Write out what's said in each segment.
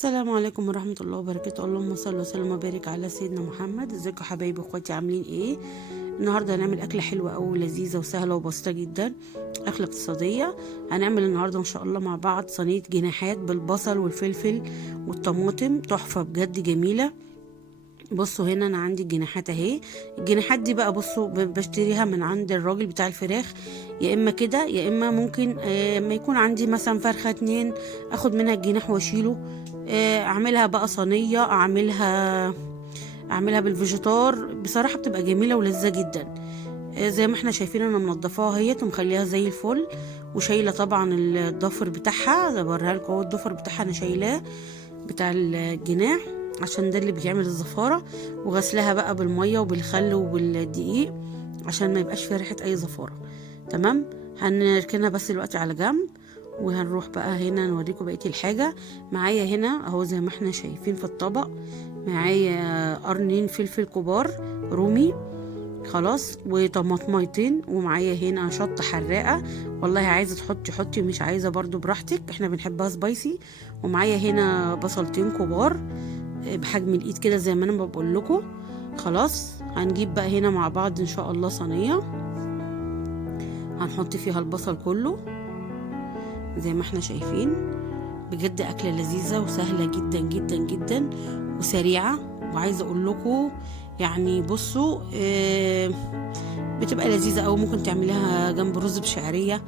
السلام عليكم ورحمة الله وبركاته. اللهم صل وسلم وبارك على سيدنا محمد. ازيكم يا حبايبي واخواتي، عاملين ايه؟ النهارده هنعمل اكله حلوه قوي لذيذه وسهله وبسيطه جدا، اكله اقتصاديه. هنعمل النهارده ان شاء الله مع بعض صينيه جناحات بالبصل والفلفل والطماطم، تحفه بجد جميله. بصوا هنا انا عندي الجناحات اهي. الجناحات دي بقى بصوا بشتريها من عند الراجل بتاع الفراخ، يا اما كده يا اما ممكن ما يكون عندي مثلا فرخه 2 اخد منها الجناح واشيله. اعملها بقى صينيه، اعملها بالفيجيتار، بصراحه بتبقى جميله ولذيذه جدا. زي ما احنا شايفين انا منضفاها اهيت ومخليها زي الفل، وشايله طبعا الضفر بتاعها. ده بوريها لكم اهو، الضفر بتاعها انا شايلاه بتاع الجناح عشان ده اللي بيعمل الزفاره، وغسلها بقى بالميه وبالخل وبالدقيق عشان ما يبقاش فيها ريحه اي زفاره. تمام، هنركنها بس دلوقتي على جنب، وهنروح بقى هنا نوريكم بقيه الحاجه. معايا هنا اهو زي ما احنا شايفين في الطبق، معايا قرنين فلفل كبار رومي خلاص، وطماطميتين، ومعايا هنا شطه حراقه، والله عايزه تحطي حطي، مش عايزه برضو براحتك، احنا بنحبها سبايسي. ومعايا هنا بصلتين كبار بحجم الايد كده زي ما انا بقول لكم. خلاص هنجيب بقى هنا مع بعض ان شاء الله صينيه هنحط فيها البصل كله زي ما احنا شايفين. بجد اكله لذيذه وسهله جدا جدا جدا وسريعه، وعايزه اقول لكم يعني بصوا بتبقى لذيذه قوي. ممكن تعمليها جنب رز بشعريه،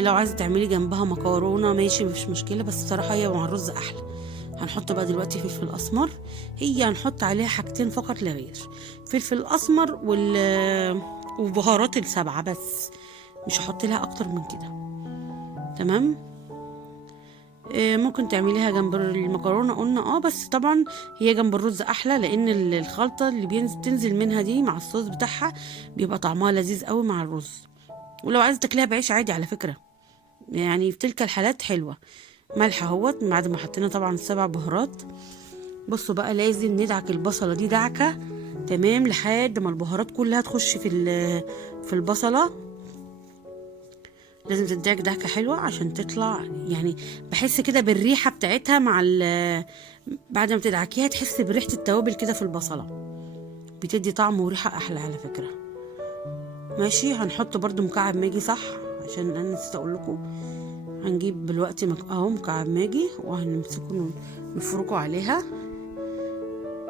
لو عايزه تعملي جنبها مكرونه ماشي مفيش مشكله، بس صراحه هي مع الرز احلى. هنحط بقى دلوقتي فلفل اسمر، هي هنحط عليها حاجتين فقط لا غير، فلفل اسمر وبهارات ال7 بس، مش هحط لها اكتر من كده. تمام، ممكن تعمليها جنب المكرونه قلنا بس طبعا هي جنب الرز احلى، لان الخلطه اللي بتنزل منها دي مع الصوص بتاعها بيبقى طعمها لذيذ قوي مع الرز. ولو عايزه تاكليها بعيش عادي على فكره، يعني في تلك الحالات حلوه. ملح اهوت بعد ما حطينا طبعا ال7 بهارات. بصوا بقى لازم ندعك البصله دي دعكه تمام لحد ما البهارات كلها تخش في البصله. لازم تدعك دعكه حلوه عشان تطلع، يعني بحس كده بالريحه بتاعتها بعد ما تدعكيها تحس بريحه التوابل كده في البصله، بتدي طعم وريحه احلى على فكره. ماشي، هنحط برضو مكعب ماجي صح، عشان انا نسيت اقول لكم. هنجيب دلوقتي اهو مكعب ماجي، وهنمسكه نفركه عليها.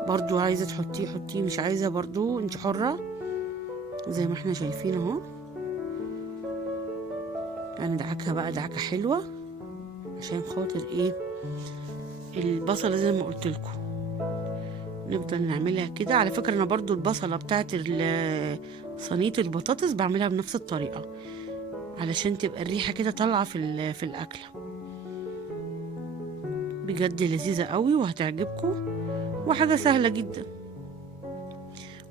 برضو عايزه تحطيه حطيه، مش عايزه برضو انت حره، زي ما احنا شايفين اهو. هندعكها بقى دعكه حلوه عشان خاطر ايه البصله زي ما قلت لكم. نفضل نعملها كده. على فكره انا برضو البصله بتاعت صينيه البطاطس بعملها بنفس الطريقه علشان تبقى الريحه كده طالعه في الاكله. بجد لذيذه قوي وهتعجبكم، وحاجه سهله جدا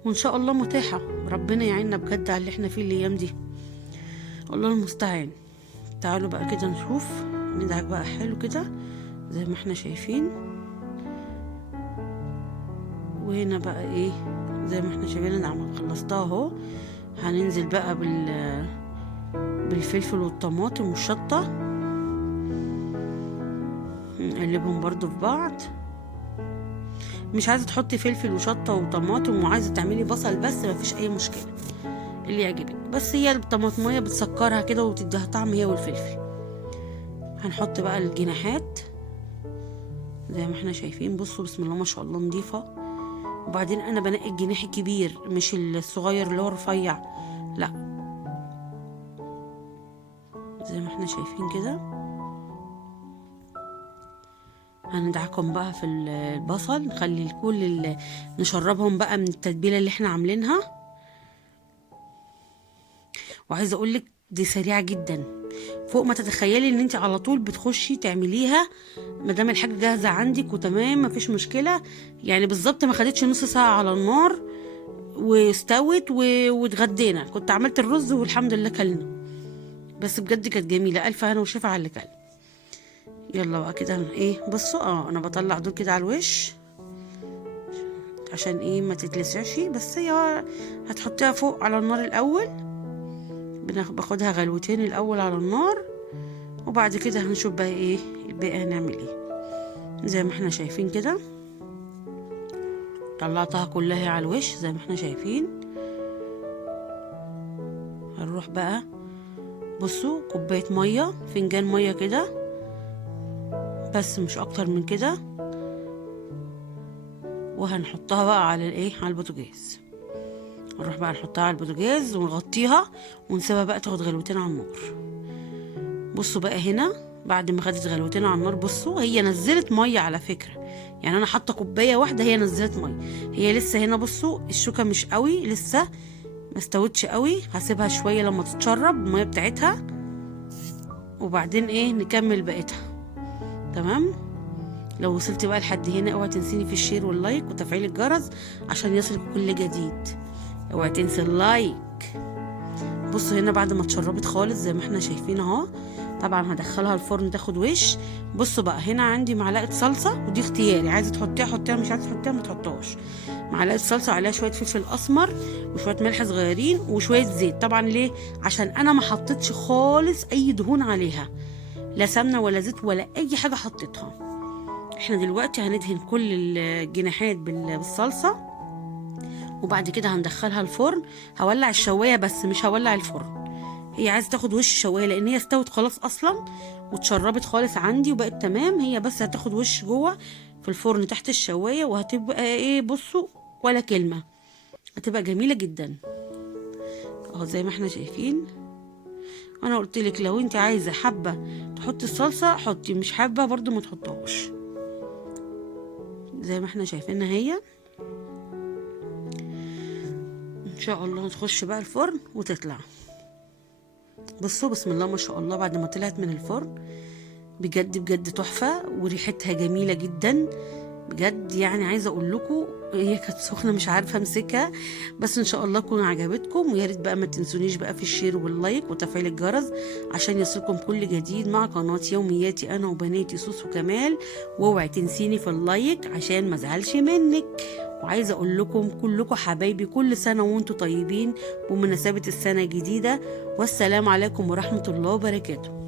وان شاء الله متاحه. ربنا يعيننا بجد على اللي احنا فيه الايام دي، الله المستعان. تعالوا بقى كده نشوف، ندعك بقى حلو كده زي ما احنا شايفين. وهنا بقى ايه زي ما احنا شايفين انا خلصتها اهو. هننزل بقى بالفلفل والطماطم والشطه، نقلبهم برضو في بعض. مش عايزه تحطي فلفل وشطه وطماطم وعايزه تعملي بصل بس مفيش اي مشكله، اللي يعجبك، بس هي الطماطميه بتسكرها كده وتديها طعم هي والفلفل. هنحط بقى الجناحات زي ما احنا شايفين. بصوا بسم الله ما شاء الله نضيفه. وبعدين انا بنقي الجناح الكبير مش الصغير اللي هو رفيع، لا، زي ما احنا شايفين كده. هندعكم بقى في البصل، نخلي الكل نشربهم بقى من التتبيله اللي احنا عاملينها. وعايزه اقولك دي سريعه جدا فوق ما تتخيلي، ان انت على طول بتخشي تعمليها مادام الحاجه جاهزه عندك وتمام مفيش مشكله. يعني بالظبط ما خدتش نص ساعه على النار واستوت واتغدينا. كنت عملت الرز والحمد لله كلنا، بس بجد كانت جميله. الف هنا وشفا على اللي كل. يلا بقى كده ايه بصوا انا بطلع دول كده على الوش عشان ايه ما تتلسعش، بس هي هتحطيها فوق على النار الاول. باخدها غلوتين الاول على النار، وبعد كده هنشوف بقى ايه الباقي هنعمل ايه. زي ما احنا شايفين كده. طلعتها كلها على الوش زي ما احنا شايفين. هنروح بقى بصوا كوباية مية، فنجان مية كده بس مش اكتر من كده، وهنحطها بقى على الايه، على البوتاجاز. نروح بقى نحطها على البوتاجاز ونغطيها ونسيبها بقى تاخد غلوتين على النار. بصوا بقى هنا بعد ما خدت غلوتين على النار، بصوا هي نزلت ميه على فكره، يعني انا حاطه كوبايه واحده هي نزلت ميه. هي لسه هنا بصوا الشوكه مش قوي لسه ما استوتش قوي، هسيبها شويه لما تتشرب الميه بتاعتها وبعدين ايه نكمل بقيتها. تمام. لو وصلت بقى لحد هنا اوعى تنسيني في الشير واللايك وتفعيل الجرس عشان يصلك كل جديد. اوعى تنسي اللايك. بصوا هنا بعد ما اتشربت خالص زي ما احنا شايفين اهو، طبعا هدخلها الفرن تاخد وش. بصوا بقى هنا عندي معلقه صلصه، ودي اختياري، عايزه تحطيها حطيها، مش عايزه تحطيها ما تحطهاش. معلقه صلصه عليها شويه فلفل اسمر وشويه ملح صغيرين وشويه زيت. طبعا ليه؟ عشان انا ما حطيتش خالص اي دهون عليها، لا سمنه ولا زيت ولا اي حاجه حطيتها. احنا دلوقتي هندهن كل الجناحات بالصلصه، وبعد كده هندخلها الفرن. هولع الشوايه بس مش هولع الفرن، هي عايزه تاخد وش الشوايه لان هي استوت خلاص اصلا واتشربت خالص عندي وبقت تمام. هي بس هتاخد وش جوه في الفرن تحت الشوايه وهتبقى ايه، بصوا ولا كلمه، هتبقى جميله جدا اهو زي ما احنا شايفين. انا قلت لك لو انت عايزه حبه تحطي الصلصه حطي، مش حابه برضو ما تحطهاش. زي ما احنا شايفينها هي ان شاء الله تخش بقى الفرن وتطلع. بصوا بسم الله ما شاء الله بعد ما طلعت من الفرن بجد بجد تحفه وريحتها جميله جدا بجد. يعني عايزه اقول لكم هي كانت سخنه مش عارفه امسكها، بس ان شاء الله تكون عجبتكم. ويا ريت بقى ما تنسونيش بقى في الشير واللايك وتفعيل الجرس عشان يصلكم كل جديد مع قناه يومياتي انا وبناتي سوس وكمال. واوعي تنسيني في اللايك عشان ما ازعلش منك. وعايزه اقول لكم كلكم حبايبي كل سنه وانتم طيبين بمناسبه السنه الجديده، والسلام عليكم ورحمه الله وبركاته.